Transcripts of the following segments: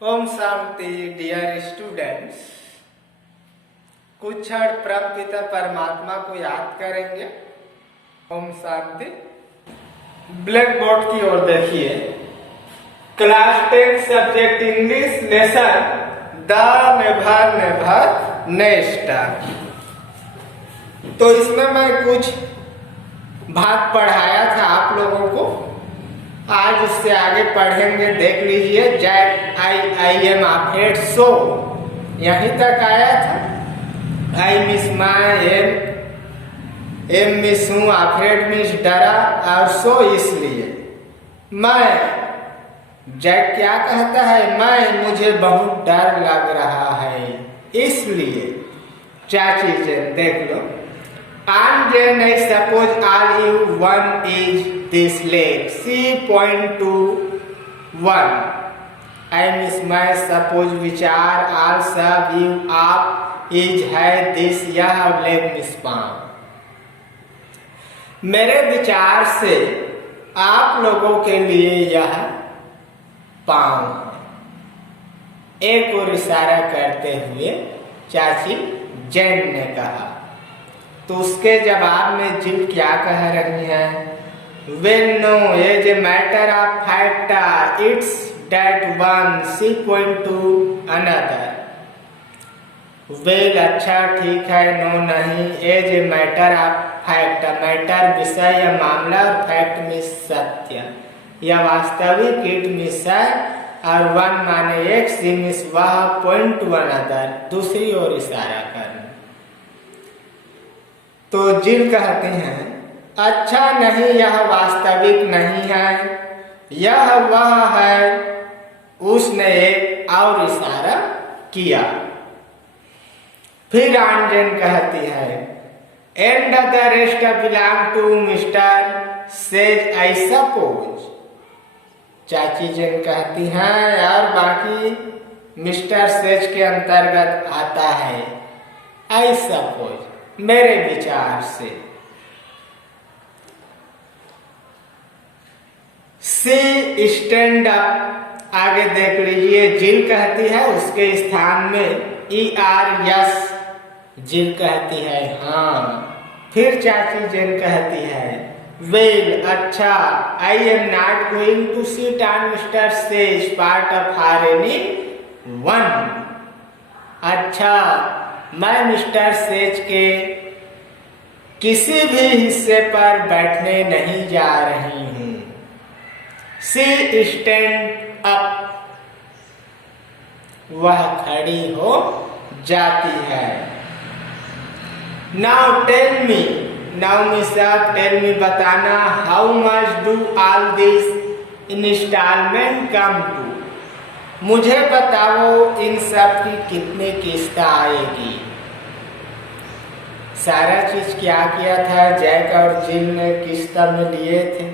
Om Shanti dear students. कुछ क्षण परम पिता परमात्मा को याद करेंगे। ओम शांति। ब्लैक बोर्ड की ओर देखिए। Class 10 subject English lesson the never nest. तो इसमें मैं कुछ भाग पढ़ाया था आप लोगों को, आज उससे आगे पढ़ेंगे। देख लीजिए। Jack I am afraid so, यहीं तक आया था। आई मिस माई एम मिस हूँ, अफ्रेड मिस डरा, और सो इसलिए। मैं जैक क्या कहता है, मैं मुझे बहुत डर लग रहा है इसलिए। चाची जन देख लो। And then I suppose all you one is this lake. C point to 1. I miss my suppose विचार all सब you आप is है this यह लेक मिस पाम। मेरे विचार से आप लोगों के लिए यह पाम। एक और इशारा करते हुए चाची जैन ने कहा। तो उसके जवाब में जिल क्या कह रही है, well no as a matter of fact it's debt one see point to another. Well अच्छा ठीक है, नो नहीं, as a matter of fact, matter विषय या मामला, और फैक्ट मिस सत्य या वास्तविक, इट मिस है, और वन माने एक, सी मिस वह, पॉइंट टू अनदर दूसरी ओर इशारा करना। तो जिल कहते हैं अच्छा नहीं, यह वास्तविक नहीं है, यह वह है। उसने एक और इशारा किया। फिर आंजन कहती है and the rest belong to mister Sage I suppose. चाची जन कहती हैं और बाकी मिस्टर सेज के अंतर्गत आता है। आई सपोज मेरे विचार से। सी स्टैंड अप, आगे देख लीजिए। जिल कहती है उसके स्थान में ER यस, जिल कहती है हाँ। फिर चाची जन कहती है वेल अच्छा, I am not going to sit on mister Sage part of her anyone. अच्छा मैं मिस्टर सेज के किसी भी हिस्से पर बैठने नहीं जा रही हूं। सी स्टैंड अप, वह खड़ी हो जाती है। Now tell me, now miss up, tell me बताना, how much do all this instalment come to. मुझे बताओ इन सब की कितनी किस्त आएगी। सारा चीज क्या किया था, जैक और जिल ने किस्त में लिए थे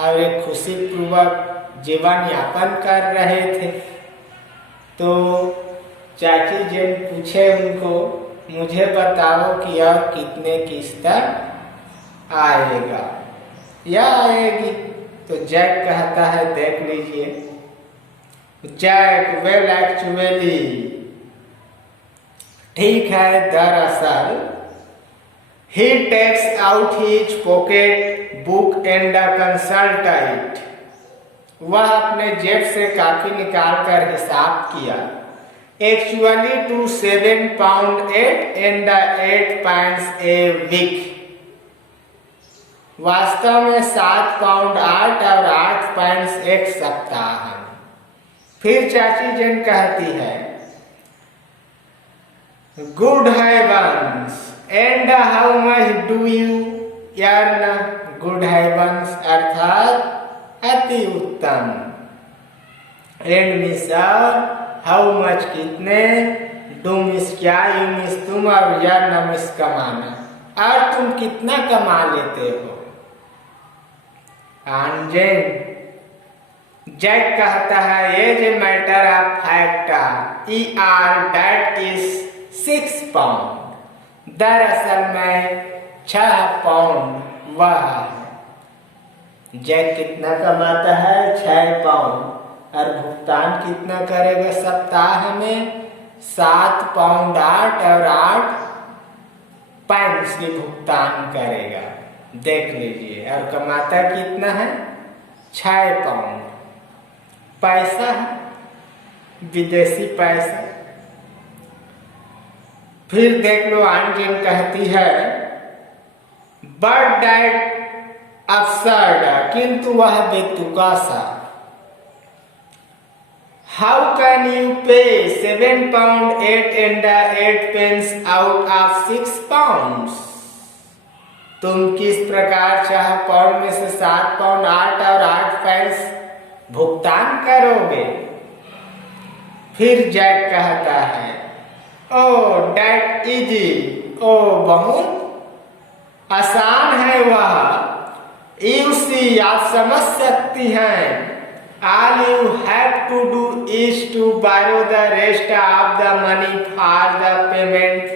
और एक खुशी पूर्वक जीवन यापन कर रहे थे। तो चाची जिन पूछे उनको मुझे बताओ कि और कितने किस्त आएगा या आएगी। तो जैक कहता है देख लीजिए। जैक वेल एक्चुअली, ठीक है दरअसल। He takes out his pocket book and consult it. वह अपने जेब से काफी निकाल कर हिसाब किया। Actually to 7 pound 8 and 8 pence a week। वास्तव में 7 पाउंड 8 और 8 पैंस एक सप्ताह है। फिर चाची जन कहती है good heavens and how much do you earn. Good heavens अर्थात अति उत्तम, एंड मिस हाउ मच कितने, डू मिस क्या, यू मिस तुम, और अर्न मिस कमाना, और तुम कितना कमा लेते हो। आंजन जैक कहता है as a matter of fact ER debt is 6 pound. दरअसल में 6 पाउंड वह है। जैक कितना कमाता है, 6 पाउंड, और भुगतान कितना करेगा सप्ताह में? 7 पाउंड 8 और 8 पैंट्स की भुगतान करेगा, देख लीजिए। और कमाता कितना है? 6 पाउंड। पैसा है, विदेशी पैसा। फिर देख लो आंजेन कहती है बट डैट अब्सर्ड, किंतु वह बेतुका सा। How can you pay 7 pound 8 and 8 pence out of 6 pounds? तुम किस प्रकार 4 पाउंड में से 7 पाउंड 8 और 8 पैंस भुगतान करोगे? फिर जैक कहता है ओ डैट इजी, ओ बहुत आसान है वह। यू सी, आप समझ सकती हैं। All you have to do is to borrow the rest of the money for the payment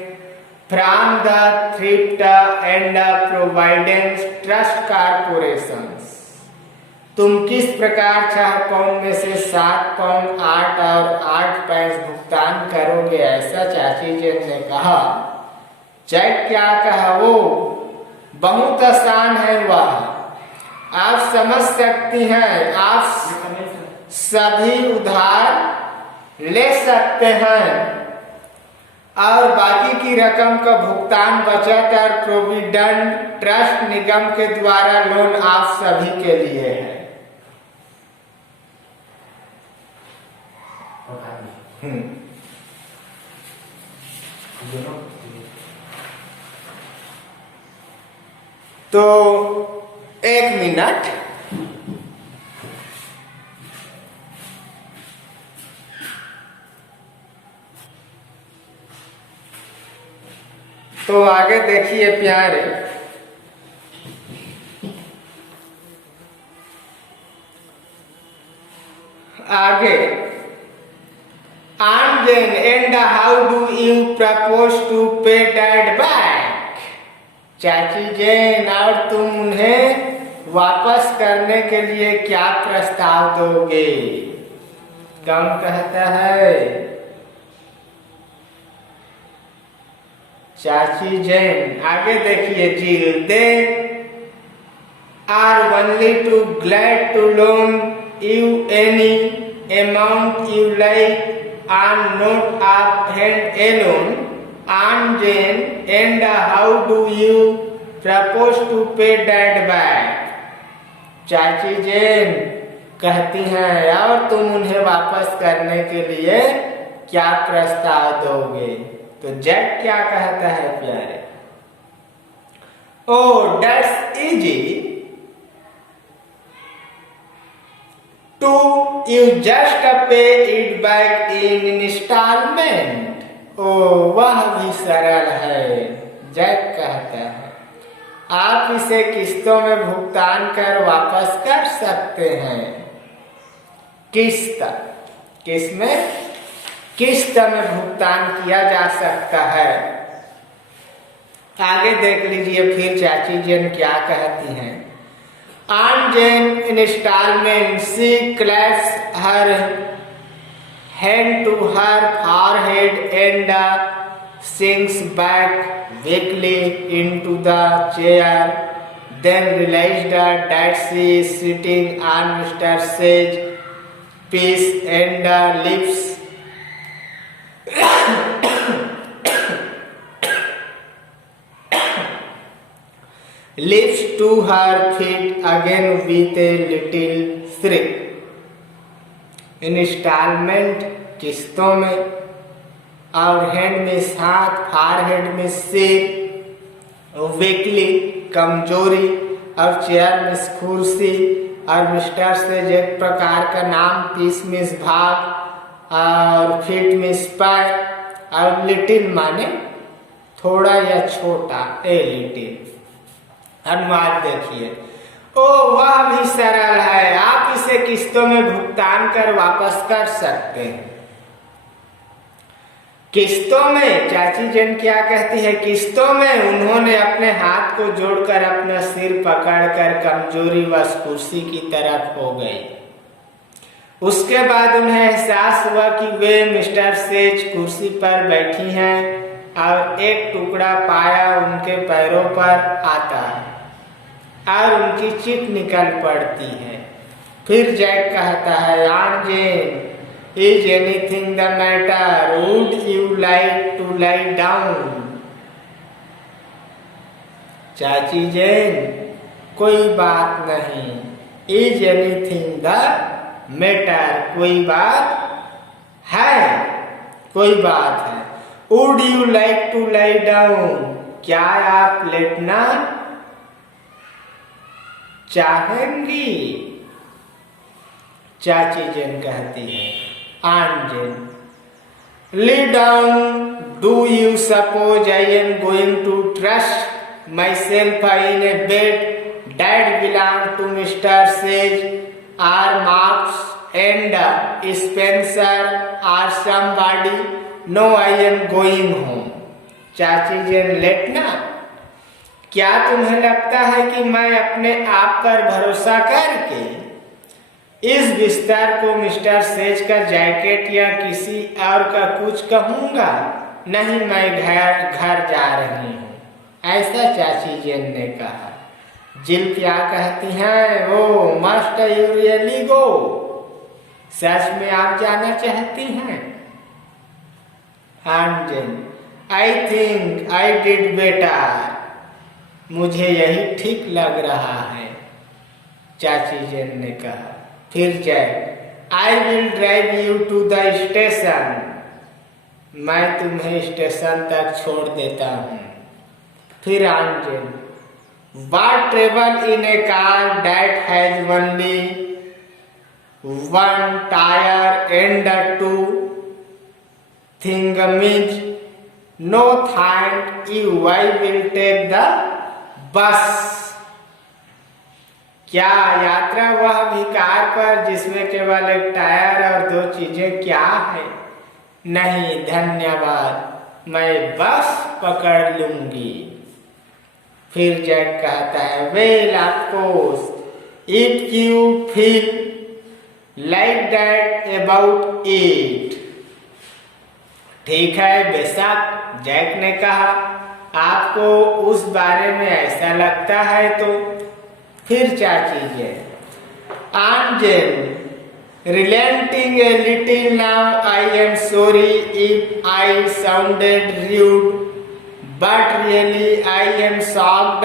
from the thrift and providence trust corporations। तुम किस प्रकार 4 पाउंड में से 7 पाउंड 8 और 8 पैंस भुगतान करोगे? ऐसा चाची जेन ने कहा। जैक क्या कहा? वो बहुत आसान है वह, आप समझ सकती हैं। आप सभी उधार ले सकते हैं और बाकी की रकम का भुगतान बचत और प्रोविडेंट ट्रस्ट निगम के द्वारा लोन आप सभी के लिए है। तो 1 मिनट। तो आगे देखिए प्यारे, आगे Anjan, and how do you propose to pay that back? चाची जैन, और तुम उन्हें वापस करने के लिए क्या प्रस्ताव दोगे? कम कहता है चाची जैन। आगे देखिए Jill, they are only too glad to loan you any amount you like and not of hand alone, and Jane, and how do you propose to pay that back? चाची जेन कहती हैं, और तुम उन्हें वापस करने के लिए क्या प्रस्ताव दोगे? तो जैक क्या कहता है प्यारे? Oh, that's easy. To you just pay it back in installment. ओ वह भी सरल है। जैक कहता है आप इसे किस्तों में भुगतान कर वापस कर सकते हैं। किस्त, किसमें? किस्त में भुगतान किया जा सकता है। आगे देख लीजिए फिर चाची जैन क्या कहती हैं। On Jane installment, she clasps her hand to her forehead and sinks back weakly into the chair. Then realized that she is sitting on Mr. Sage's piece and lips lifts to her feet again with a little shriek. Installment किस्तों में, और hand में साथ, forehead में सिर, weekly कमजोरी, और chair में कुर्सी, और मिस्टर से एक प्रकार का नाम, पीस में भाग, और फीट में पैर, और लिटिल माने थोड़ा या छोटा, ए लिटिल। अनुवाद देखिए। ओ वह भी सरल है, आप इसे किस्तों में भुगतान कर वापस कर सकते हैं। किस्तों में चाची जन क्या कहती है? किस्तों में उन्होंने अपने हाथ को जोड़कर अपना सिर पकड़कर कमजोरी व कुर्सी की तरफ हो गई। उसके बाद उन्हें एहसास हुआ कि वे मिस्टर सेज कुर्सी पर बैठी हैं और एक टुकड़ा पाया उनके पैरों पर आता है और उनकी चिप निकल पड़ती है। फिर जैक कहता है, aunt Jane, is anything the matter? Would you like to lie down? चाची जेन, कोई बात नहीं। Is anything the matter? कोई बात है, कोई बात है। Would you like to lie down? क्या आप लेटना चाहेंगी? चाची जेन कहती है, aunt Jane, lie down. Do you suppose I am going to trust myself in a bed that belongs to Mr. Sage or Marks and Spencer or somebody? No, I am going home. चाची जेन, लेटना? क्या तुम्हें लगता है कि मैं अपने आप पर भरोसा करके इस बिस्तर को मिस्टर सेज का जैकेट या किसी और का कुछ कहूंगा? नहीं, मैं घर जा रही हूँ, ऐसा चाची जेन ने कहा। जिल क्या कहती हैं? Oh must you really go? सच में आप जाना चाहती हैं? Aunt Jane, I think I did better. मुझे यही ठीक लग रहा है, चाची जेन ने कहा। फिर Jack, I will drive you to the station. मैं तुम्हें स्टेशन तक छोड़ देता हूँ। फिर aunt Jane, what travel in a car that has only one tyre and two thingummies? No thank you, I will take the bus. क्या यात्रा वह भी कार पर जिसमें केवल एक टायर और दो चीजें क्या है? नहीं धन्यवाद, मैं बस पकड़ लूंगी। फिर जैक कहता है, well of course if you feel like that about it. ठीक है, बेशक, जैक ने कहा, आपको उस बारे में ऐसा लगता है तो। फिर चाची Jane, aunt Jane, relenting a little now, I am sorry if I sounded rude, but really I am shocked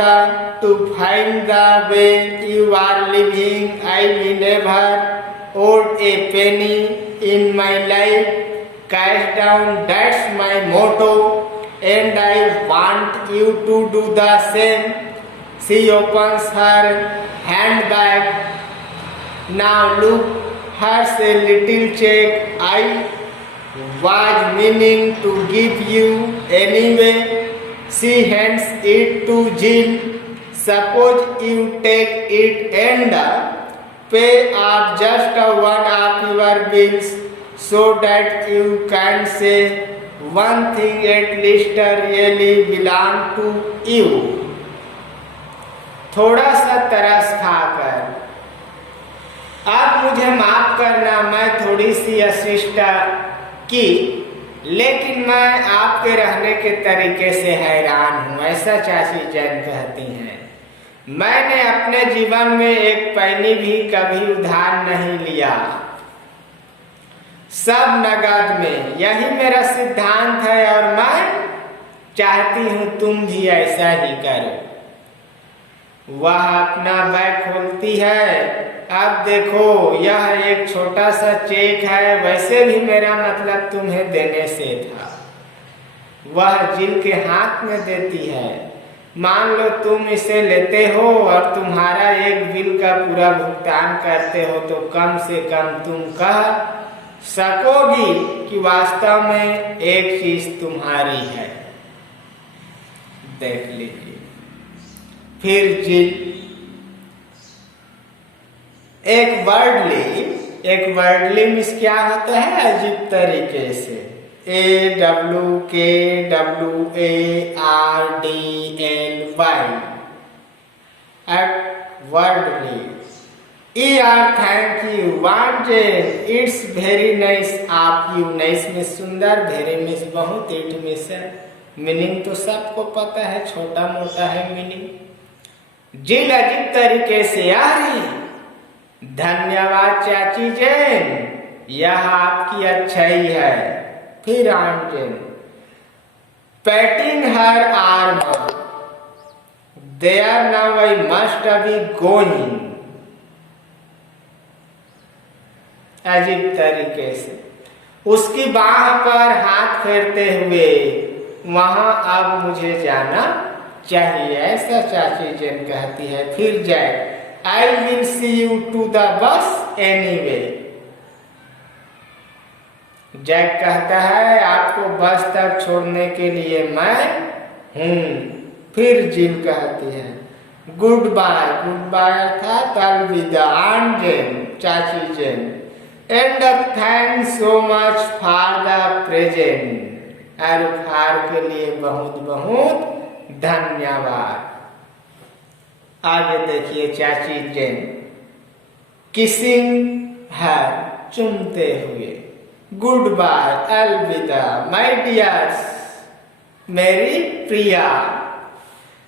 to find the way you are living. I will never owed a penny in my life. Cash down, that's my motto, and I want you to do the same. She opens her handbag. Now look, here's a little check I was meaning to give you anyway. She hands it to Jill. Suppose you take it and pay off just one of your bills so that you can say one thing at least really belong to you. थोड़ा सा तरस खाकर, आप मुझे माफ करना, मैं थोड़ी सी अशिष्ट की, लेकिन मैं आपके रहने के तरीके से हैरान हूँ, ऐसा चाची जेन कहती हैं। मैंने अपने जीवन में एक पैनी भी कभी उधार नहीं लिया, सब नगद में, यही मेरा सिद्धांत है और मैं चाहती हूँ तुम भी ऐसा ही करो। वह अपना बैग खोलती है। अब देखो, यह एक छोटा सा चेक है, वैसे भी मेरा मतलब तुम्हें देने से था। वह जिल के हाथ में देती है। मान लो तुम इसे लेते हो और तुम्हारा एक बिल का पूरा भुगतान करते हो तो कम से कम तुम कह सकोगी कि वास्तव में एक चीज तुम्हारी है। देख लीजिए। फिर जिल एक वर्डली मिस क्या होता है अजीब तरीके से, AWKWARDLY, worldly. Thank you wanted, it's very nice of you. Nice में सुंदर, वेरी मिस बहुत, इट मिस है। मीनिंग तो सबको पता है, छोटा मोटा है मीनिंग। जिल अजीब तरीके से आ रही, धन्यवाद चाची जैन, यह आपकी अच्छाई है। फिर aunt Jane, patting her arm, there now I must be going. अजीब तरीके से उसकी बाह पर हाथ फेरते हुए, वहां अब मुझे जाना चाहिए, ऐसा चाची जैन कहती है। फिर Jack, I will see you to the bus anyway. Jack कहता है आपको बस तक छोड़ने के लिए मैं हूं। फिर जिल कहती है गुड बाय, गुड बाय अर्थात अलविदा। आंट जैन, चाची Jain, and thanks so much for the present, और उपहार के लिए बहुत बहुत धन्यवाद। आगे देखिए चाची जैन, किसिंग हर, चूमते हुए, गुड बाय अलविदा माय डियर्स, मेरी प्रिया।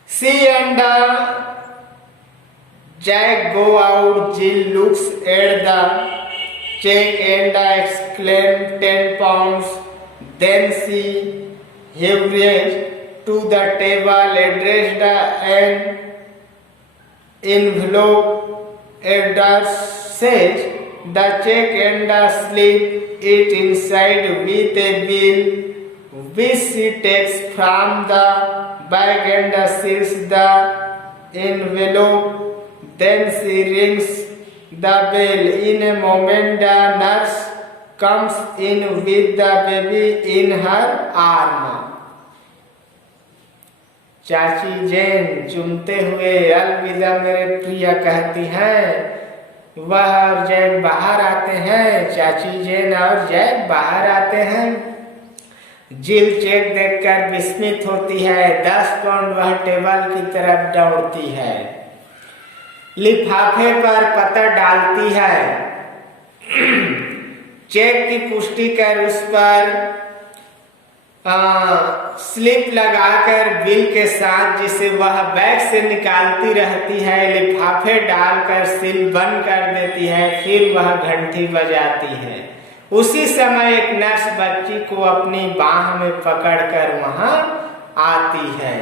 सी एंड जैक गो आउट, जिल looks at the check and exclaim 10 pounds. Then she hurried to the table, addressed an envelope, says the check and slip it inside with a bill, which she takes from the bag and seals the envelope. Then she rings the bell. In a moment the nurse comes in with the baby in her arm. चाची जैन चूमते हुए अलविदा मेरे प्रिया कहती हैं। वह और Jack बाहर आते हैं, चाची जैन और जैक बाहर आते हैं। जिल चेक देखकर विस्मित होती है। 10 पाउंड वह टेबल की तरफ दौड़ती है, लिफाफे पर पत्थर डालती है, चेक की पुष्टि कर उस पर स्लिप लगाकर बिल के साथ, जिसे वह बैग से निकालती रहती है, लिफाफे डालकर सील बंद कर देती है। फिर वह घंटी बजाती है। उसी समय एक नर्स बच्ची को अपनी बाह में पकड़कर वहां आती है।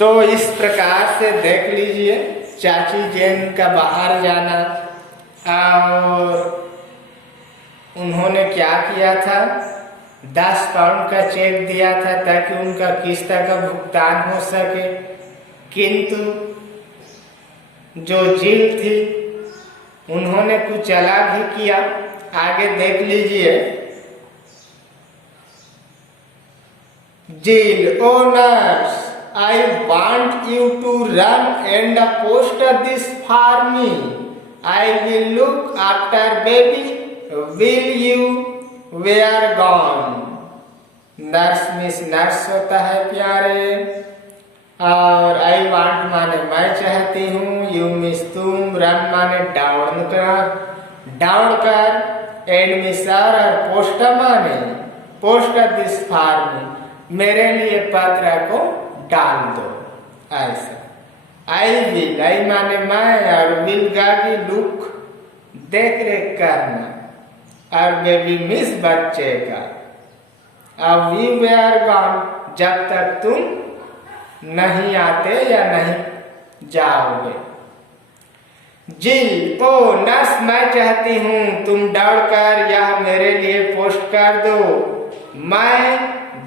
तो इस प्रकार से देख लीजिए चाची जैन का बाहर जाना, और उन्होंने क्या किया था, 10 पाउंड का चेक दिया था ताकि उनका किस्त का भुगतान हो सके। किंतु जो जिल थी उन्होंने कुछ अलग ही किया। आगे देख लीजिए। जिल, ओ nurse, I want you to run and post this for me. I will look after baby. Will you? We are gone. Nurse miss nurse होता है प्यारे, और I want माने मैं चाहती हूँ, you मिस तुम, रन माने दौड़ कर, एंड मिसर और पोस्ट माने पोस्ट दिस for me, मेरे लिए पत्र को डाल दो। ऐसा आई विल, आई माने मैं, और विल गागी लुक देख रेख करना, और बेबी मिस बच्चे का। अब वी वेयर गॉन, जब तक तुम नहीं आते या नहीं जाओगे। जिल, ओ नर्स मैं चाहती हूँ तुम दौड़कर यह मेरे लिए पोस्ट कर दो। मैं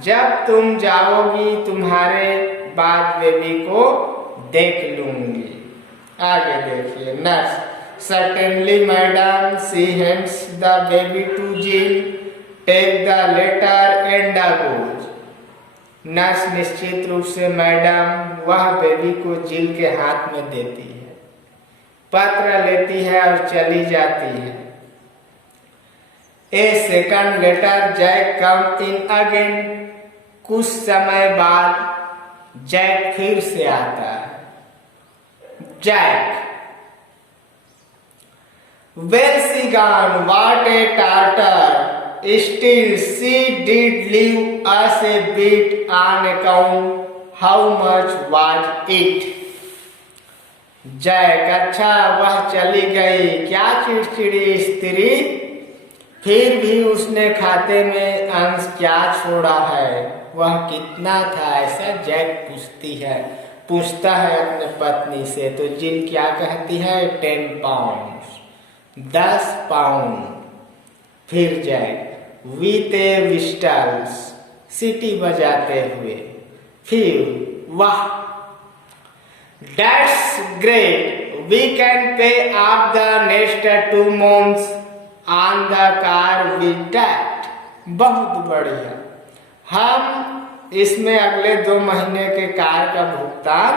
जब तुम जाओगी तुम्हारे बाद बेबी को देख लूंगी। आगे देखिए। Nurse, certainly madam, she hands the baby to Jill, take the letter and goes. Nurse निश्चित रूप से मैडम, वह बेबी को जिल के हाथ में देती है, पत्र लेती है और चली जाती है। A second letter Jack come in again. कुछ समय बाद जैक फिर से आता है। Jack When she gone, what a tartar! Still she did leave us a bit on account. How much was it? Jack अच्छा वह चली गई, क्या चिड़चिड़ी स्त्री, फिर भी उसने खाते में अंश क्या छोड़ा है, वह कितना था? ऐसा जैक पूछता है अपने पत्नी से। तो जिल क्या कहती है? 10 पाउंड, 10 पाउंड। फिर जैक विथ ए विस्टल्स, सीटी बजाते हुए, फिर वाह, that's great, we can pay off the next 2 months on the car with that. बहुत बढ़िया, हम इसमें अगले 2 महीने के कार का भुगतान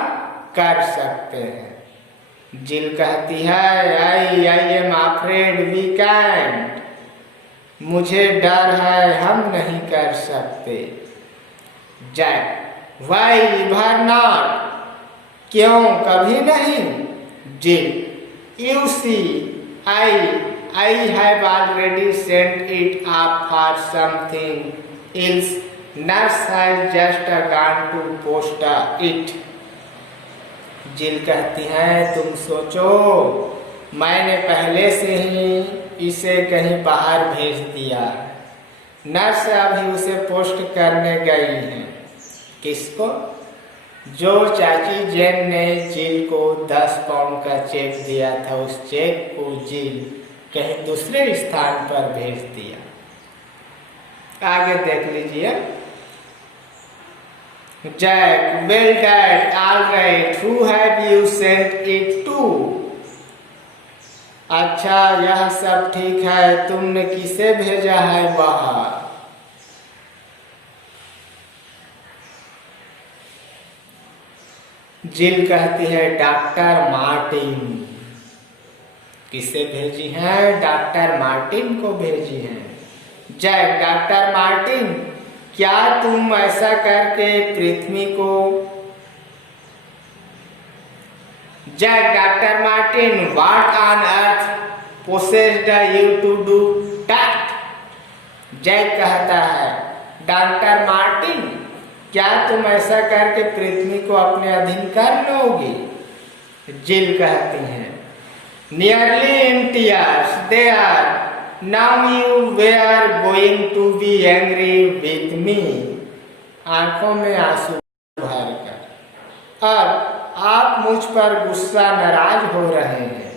कर सकते हैं। जिल कहती है I am afraid we can't, मुझे डर है हम नहीं कर सकते। जैक वाई एवर नॉट, क्यों कभी नहीं? Jill you see I have already sent it up for something else, nurse has just gone to post it. Jill कहती है तुम सोचो, मैंने पहले से ही इसे कहीं बाहर भेज दिया, नर्स अभी उसे पोस्ट करने गई है। किसको? जो चाची जेन ने जिल को 10 पाउंड का चेक दिया था, उस चेक को जिल कहीं दूसरे स्थान पर भेज दिया। आगे देख लीजिए। Jack well dad all right, who have you sent it to? अच्छा यह सब ठीक है, तुमने किसे भेजा है वहाँ? जिल कहती है डॉक्टर मार्टिन। किसे भेजी है? डॉक्टर मार्टिन को भेजी है। जैक डॉक्टर मार्टिन, क्या तुम ऐसा करके पृथ्वी को? Jack doctor Martin, what on earth possessed you to do that? Jack कहता है डॉक्टर मार्टिन, क्या तुम ऐसा करके पृथ्वी को अपने अधीन कर लोगे? जिल कहती हैं nearly in tears they are, now you were going to be angry with me. आंखों में आंसू भरकर, अब आप मुझ पर गुस्सा नाराज हो रहे हैं।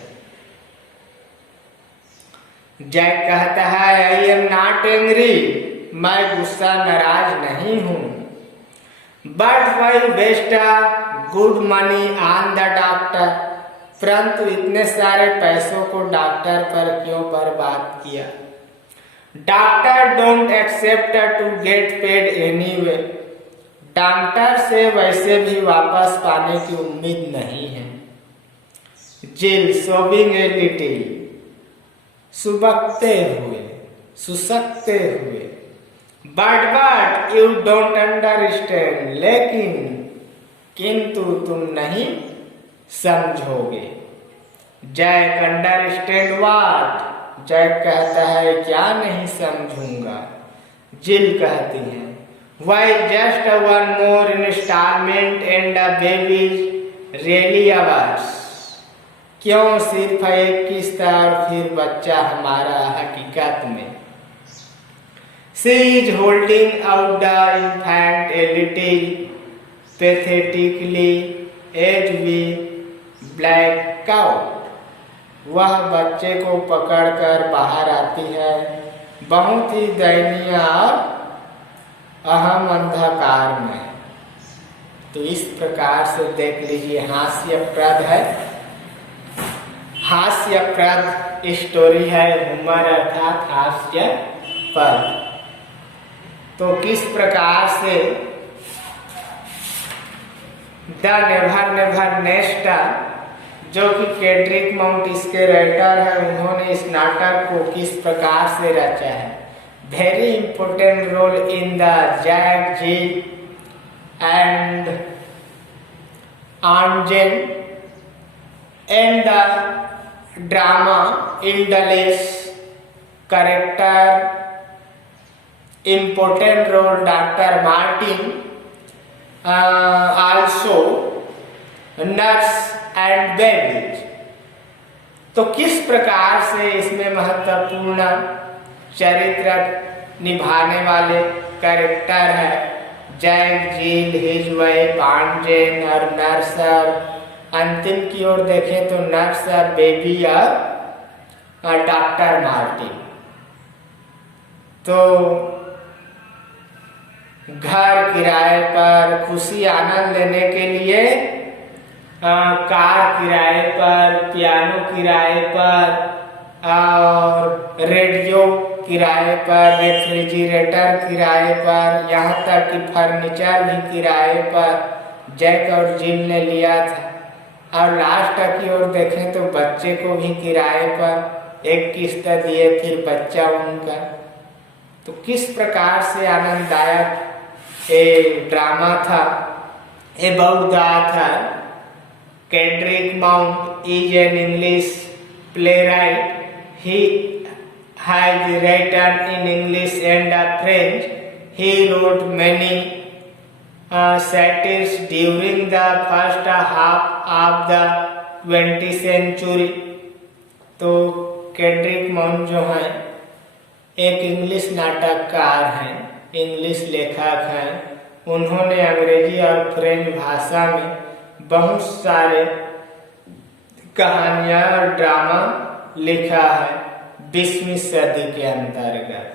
जैक कहता है आई एम नॉट एंग्री, मैं गुस्सा नाराज नहीं हूं, but why waste good money on the doctor, परंतु इतने सारे पैसों को डॉक्टर पर क्यों बर्बाद किया? Doctor don't expect to get paid anyway, doctor से वैसे भी वापस पाने की उम्मीद नहीं है। जिल सोबिंग ए लिटिल, सुबकते हुए, सुसकते हुए, बट यू डोंट अंडरस्टैंड, लेकिन किंतु तुम नहीं समझोगे। Jack understand what? जैक कहता है क्या नहीं समझूंगा? जिल कहती है why just 1 more installment and the baby really ours, क्यों सिर्फ एक किस्त और फिर बच्चा हमारा हकीकत में। She is holding out the infant a little pathetically as we black out, वह बच्चे को पकड़कर बाहर आती है, बहुत ही दयनीय और अहम अंधकार में। तो इस प्रकार से देख लीजिए, हास्यप्रद है, हास्यप्रद स्टोरी है, ह्यूमर अर्थात हास्यप्रद। तो किस प्रकार से द नेवर नेवर नेस्ट जो कि केड्रिक माउंट इसके राइटर है, उन्होंने इस नाटक को किस प्रकार से रचा है। Very important role in the Jack Jill and aunt Jane and the drama endless character important role Dr. Martin, also nurse and babies। तो किस प्रकार से इसमें महत्वपूर्ण चरित्र निभाने वाले कैरेक्टर है जैक जिल, हिज वाइफ आंजेन और नर्स, और अंतिम की ओर देखें तो नर्स और बेबी और डॉक्टर मार्टिन। तो घर किराए पर, खुशी आनंद लेने के लिए कार किराए पर, पियानो किराए पर और रेडियो किराए पर, रेफ्रिजरेटर किराए पर, यहाँ तक कि फर्नीचर भी किराए पर जैक और जिल ने लिया था। और लास्ट की ओर देखें तो बच्चे को भी किराए पर एक किस्त दिए, फिर बच्चा उनका। तो किस प्रकार से आनंददायक ए ड्रामा था। About the author, Cedric Mount is an English playwright. He has written in English and French. He wrote many satires during the first half of the 20th century। तो केड्रिक माउंट जो हैं एक English नाटककार हैं, English लेखक हैं। उन्होंने अंग्रेजी और फ्रेंच भाषा में बहुत सारे कहानियाँ और ड्रामा लिखा है 20वीं सदी के अंतर्गत,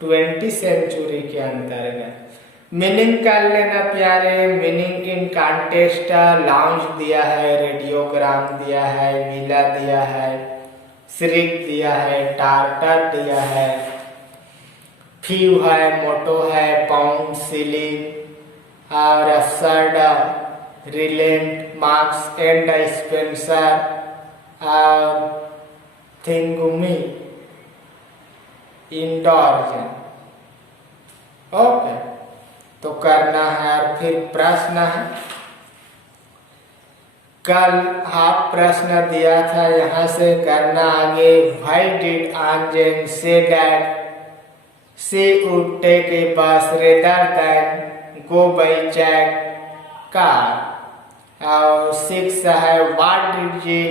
20th सेंचुरी के अंतर्गत। मीनिंग कर लेना प्यारे, मीनिंग इन कॉन्टेक्स्ट लॉन्च दिया है, रेडियोग्राम दिया है, विला दिया है, श्रिक दिया है, टार्टर दिया है, फ्यू है, मोटो है, पाउंड, सिलिंग और अफसर्ड, रिलेंट, मार्क्स एंड स्पेंसर और थिंगुमी, इंडोर्जन। ओके, तो करना है। और फिर प्रश्न है, कल आप प्रश्न दिया था, यहाँ से करना आगे। Why did aunt Jane say that she would take a bus rather than go by Jack car. और 6 है, what did G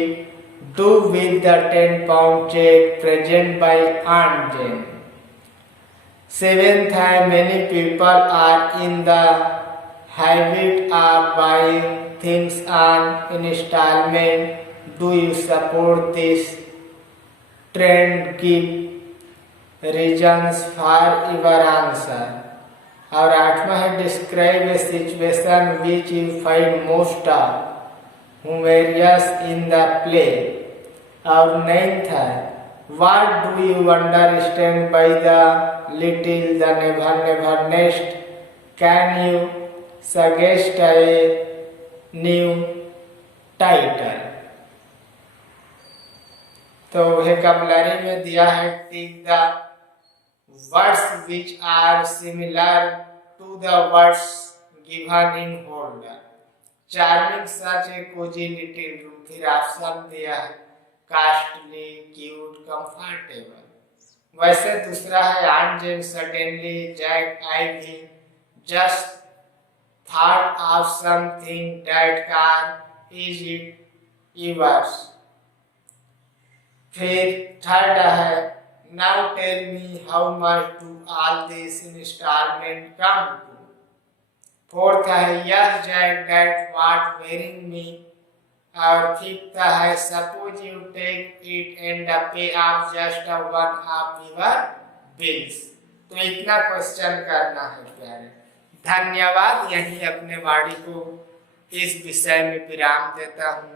do with the 10 pound check present by aunt Jane. 7th है, many people are in the habit of buying things on instalment. Do you support this trend? Give reasons for your answer. और 8वां है, describe a situation which you find most humorous in the play. और 9th है, what do you understand by the little the never never nest? Can you suggest a new title? तो vocabulary में दिया है, tick the words which are similar to the words given in holder। Charming, such a cosy, little room. फिर option दिया है, costly, cute, comfortable. वैसे दूसरा है, aunt Jane suddenly Jack I just thought of something that car is it yours। फिर third है, now tell me how much do all this installment come to? 4th है, yes Jack that what wearing me। और 5th है, suppose you take it and pay off just one of your bills। तो इतना question करना है प्यारे। धन्यवाद। यही अपने वाणी को इस विषय में विराम देता हूँ।